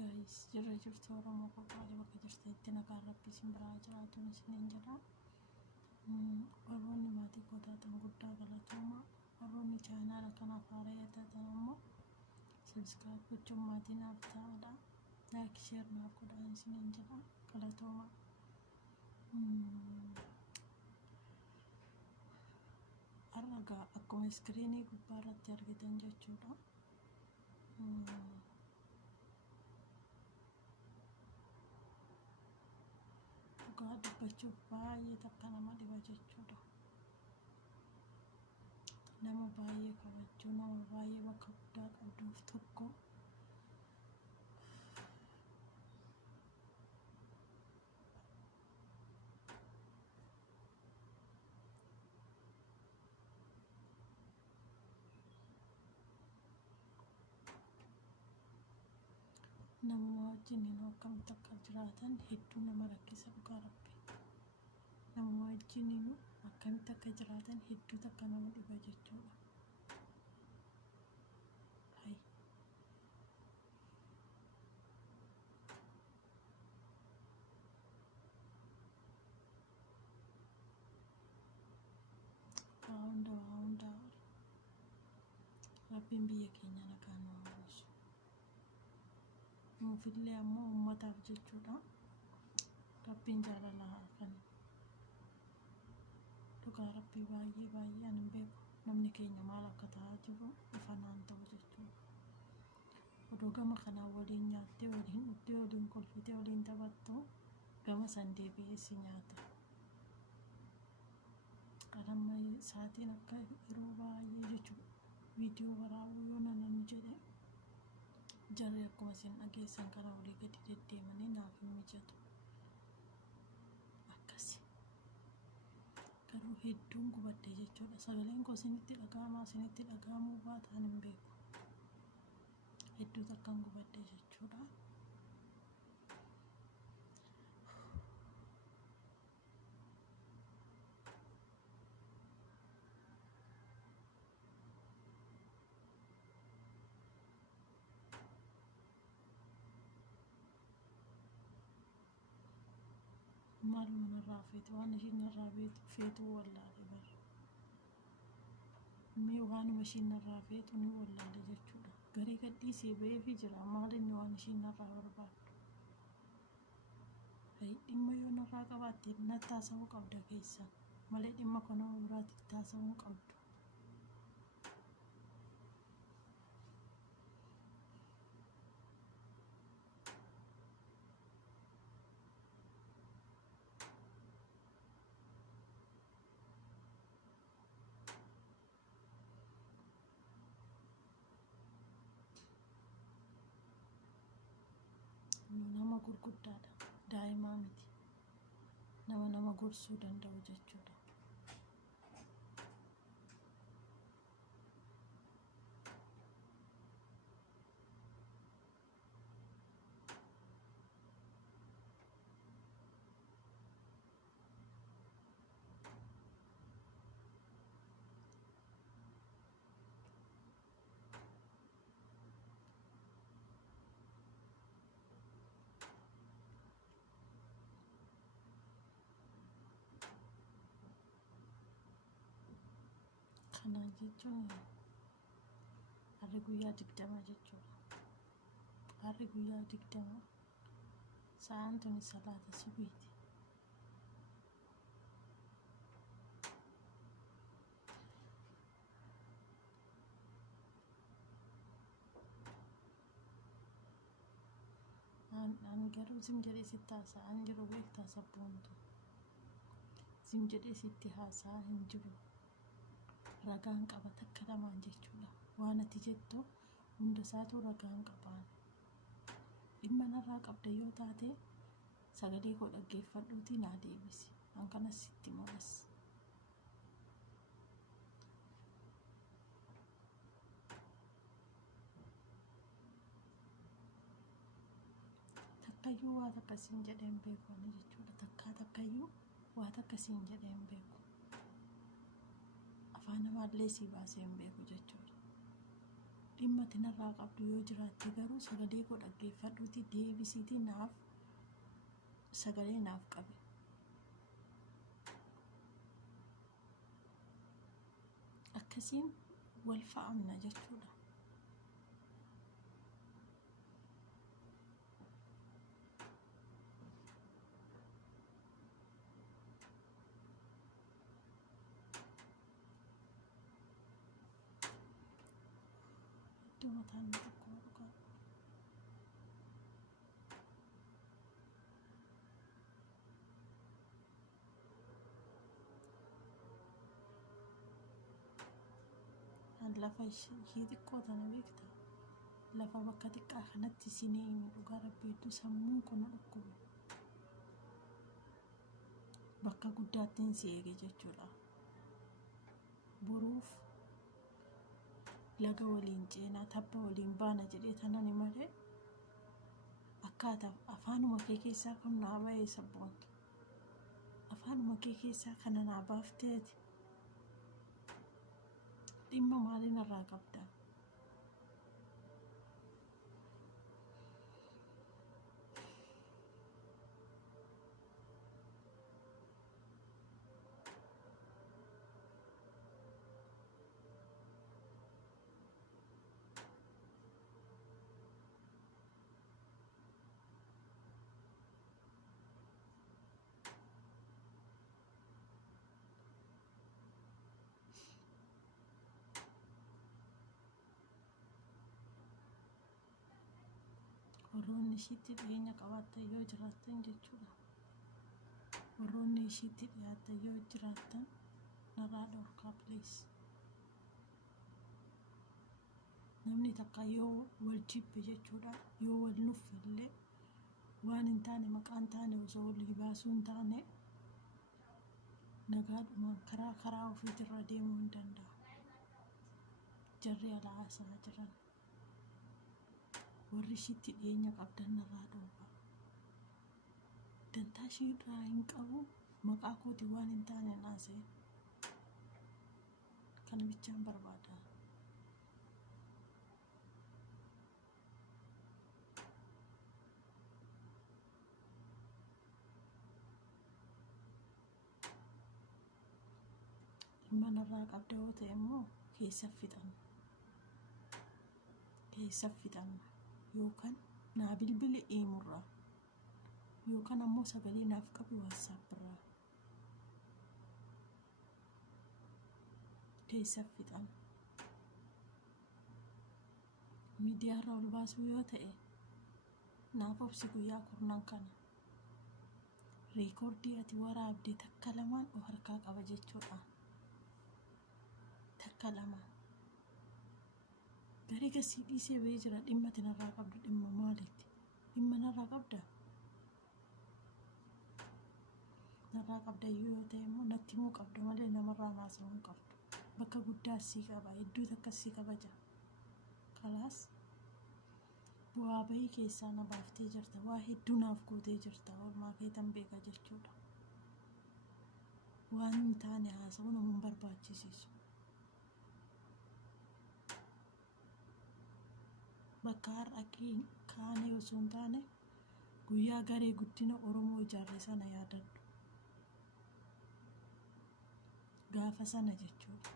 guys, jirtu Oromoo qofaadha bakka jirtetti nagaan Rabbii isin biraa jiraatuun isiniin jedha. Warroonni maatii kootaatan guddaa galatooma. Warroonni chaanaala kanaaf haaraa taatan immoo subscribe gochuun maatii naaf ta'aadha. Like share naaf godhaa isiniin jedha. Galatooma. Argaa akkuma iskiriinii gubbaarratti argitan jechuudha. Dhugaa dubbachuuf baay'ee takka nama dhiba jechuudha. Nama baay'ee kabajuu, nama baay'ee bakka guddaa qabduuf tokko nama wajjin akkamitti akka jiraatan hedduu nama rakkisa dhugaa Rabbii. Nama wajjin akkamitti akka jiraatan hedduu takka nama dhiba jechuudha. Hunda Rabbiin biyya keenya nagaan nu buusu. Nuufillee ammoo uummataaf jechuudha. Rabbiin jaalala haa kennu. Dhugaa Rabbii baay'ee ani hin beeku. Namni keenya maal akka ta'aa jiru ifanaan ta'u jechuudha. Odoo gama kanaan waliin nyaattee, waliin dhugdee, waliin kolfitee, waliin taphattu gama san deebi'ee si nyaata. Qalamma sa'aatiin akka yeroo baay'ee jechuudha. Viidiyoo waraabuu yoo nan jedhe jarri akkuma isin dhageessan kana olii gadi deddeemanii naaf hin mijatu. Akkasi. Garuu hedduun gubadde jechuudha. Sagaleen koo isinitti dhagahamuu baataan hin beeku. Hedduu takkaan gubadde jechuudha. Maaluma narraa feetu waan ishiin narraa feetu wallaalee bara. Mee waanuma ishiin narraa feetu ni wallaalee jechuudha. Garii gadhiisee ba'eefii jira maal inni waan ishiin narraa barbaaddu. Dhimma yoo narraa qabaatte natti taasisuu qabda keessa malee dhimma kana biraatti taasisuu qabdu. Nama gurguddaadha. Daa'imaa miti. Nama gorsuu danda'u jechuudha. Kana jechuun harri guyyaa 20 jechuudha. Harri guyyaa 20 sa'aan tuni salaata subiiti. Ani garuu sim jedhee sitti haasa'an jiru beektaa sabboontu. Sim jedhee sitti haasa'aa hin jiru. Ragaan qaba takka lamaan jechuudha. Waan ati jettu hunda isaatu ragaan qabaan. Dhimma narraa qabda yoo taate sagalee koo dhaggeeffadhuutii naa deebisi. An kanas sitti mo'as. Takkayyuu waa takka siin jedhee hin beeku jechuudha. Takkayyuu waa takka siin jedhee hin beeku. Afaan namaallee si baasee hin beeku jechuudha. dhimma tinarraa qabdu yoo jiraatte garuu sagalee koo dhaggeeffadhuuti deebisiitii naaf sagalee naaf qabi. Akkasiin wal fa'amna jechuudha. Iddoo mataan tokko dhugaa. Lafa ishii xiqqoo tana beekta. Lafa bakka xiqqaa kanatti sinii himi dhugaa rabbii hedduu sammuun kun dhukkube. Bakka guddaattiin si eege jechuudha. Boruuf laga waliin ceenaa tabba waliin baana jedhee tanani malee akkaataa afaanuma kee keessaa kan naa ba'ee sabboontu. Afaanuma kee keessaa kana naa baafteeti. Dhimma maaliin irraa qabda? Warroonni ishiitti dhiyeenya qabaattan yoo jiraattan jechuudha. Warroonni ishiitti dhiyaattan yoo jiraattan narraa dhorkaa please. Namni takka yoo wal jibbe jechuudha, yoo wal nuffillee waan hin taane maqaan taane osoo walii baasuu hin taane nagaadhumaan karaa ofiitirra deemuu hin danda'a. Jarri ala haasaa jiran. Warri ishiitti dhiyeenya qabdan narraa dhorkaa. Dantaa ishii irraa hin qabu maqaa kooti waan hin taane naasee. Kana bichaan barbaada. Dhimma narraa qabda yoo ta'e immoo keessa fixanna. Yookaan naa bilbili iimurraa yookaan ammoo sagalee naaf qabi WhatsApp irraa keessa fixan. Miidiyaarraa ol baasuu yoo ta'e naaf obsi guyyaa kurnan kana. Reekoordii ati waraabde takka lamaan of harkaa qaba jechuudha. Takka lamaan. Garee gasii dhiisee ba'ee jira. Dhimma tinarraa qabdu dhimma maaliiti? Dhimma narraa qabda? Narraa qabda yoo ta'e immoo natti himuu qabda malee namarraa naasa'uu hin qabdu. Bakka guddaa sii qaba, hedduu takka sii kabaja. Kalaas bu'aa bahii keessaa na baaftee jirta. Waa hedduu naaf gootee jirta. Oolmaa keetan beeka jechuudha. Waan hin taane haasa'uu nama hin barbaachisiisu. Bakka har'a kaanee osoo hin taane guyyaa garee guddina Oromoo ijaarre sana yaadadhu. Gaafa sana jechuudha.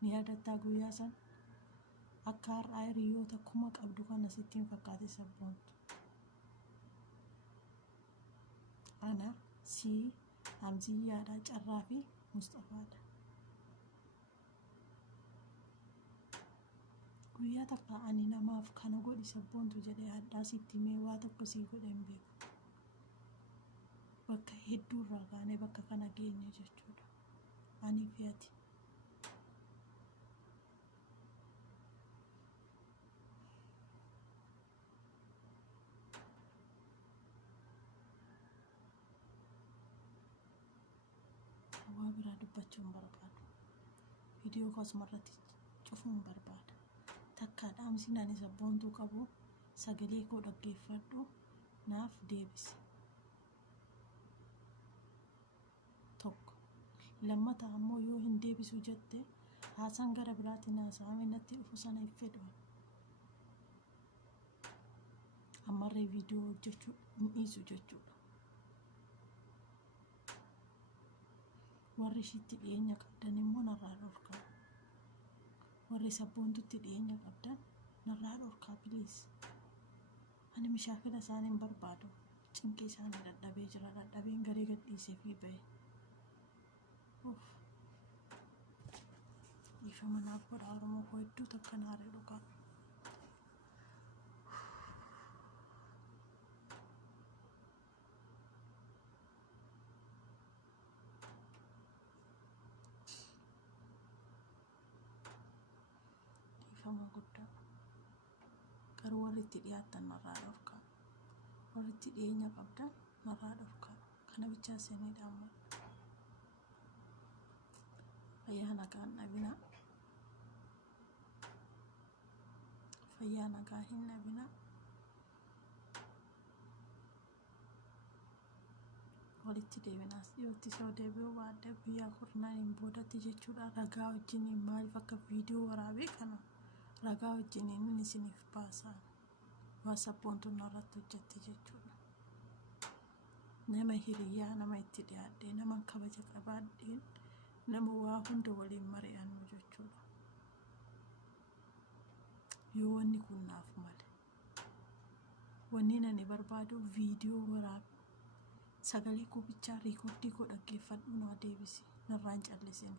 Ni yaadattaa guyyaa sana? Akka har'aa hiriyoota kuma qabdu kana sittiin fakkaate sabboontu. Ana, sii, Hamziyyaadha, Carraa fi Mustafaadha. Guyyaa takka ani namaaf kana godhi sabboontu jedhee addaa sitti himee waa tokko sii godhe hin beeku. Bakka hedduurraa kaanee bakka kana geenye jechuudha. Ani fi ati. Waa biraa dubbachuu hin barbaadu. Viidiyoo kasumarratti cufuu hin barbaada. Takka dhaamsiin ani sabboontuu qabu sagalee koo dhaggeeffadhu naaf deebisi. Tokko. Lammata ammoo yoo hin deebisu jette haasaan gara biraatiin haasa'ame natti dhufu sana hin fedhu. ammarree viidiyoo hojjechuu hin dhiisu jechuudha. Warri ishiitti dhiyeenya qabdan immoo narraa dhorkaa. Warri sabboontutti dhiyeenya qabdan narraa dhorkaa biliis. Ani mishaakila isaanii hin barbaadu. Cinqii isaanii dadhabee jira. Dadhabeen garee gadhiisee fi ba'e. Ifa manaaf godha Oromoo koo hedduu takka naaree dhugaa. Ifama guddaa. Garuu warri itti dhiyaatan narraa dhorkaa. Warri itti dhiyeenya qabdan narraa dhorkaa. Kana bichaa seenii dhaammadha. Fayyaa nagaan dhabinaa. Fayyaa nagaa hin dhabinaa. Walitti deebinaas dhiyootti soo deebi'uu baadde guyyaa kurnaniin boodatti jechuudha. Ragaa wajjiniin maaliif akka viidiyoo waraabee kana ragaa wajjiniin isiniif baasaa. Waa sabboontuun irratti hojjette jechuudha. Nama hiriyaa nama itti dhiyaadhee nama kabaja qabaadheen nama waa hunda waliin mari'annu jechuudha. Yoo wanni kun naaf male wanni ani barbaadu viidiyoo waraabe sagalee kubichaa riikoordii koo dhaggeeffadhu naa deebisi narraan callisini.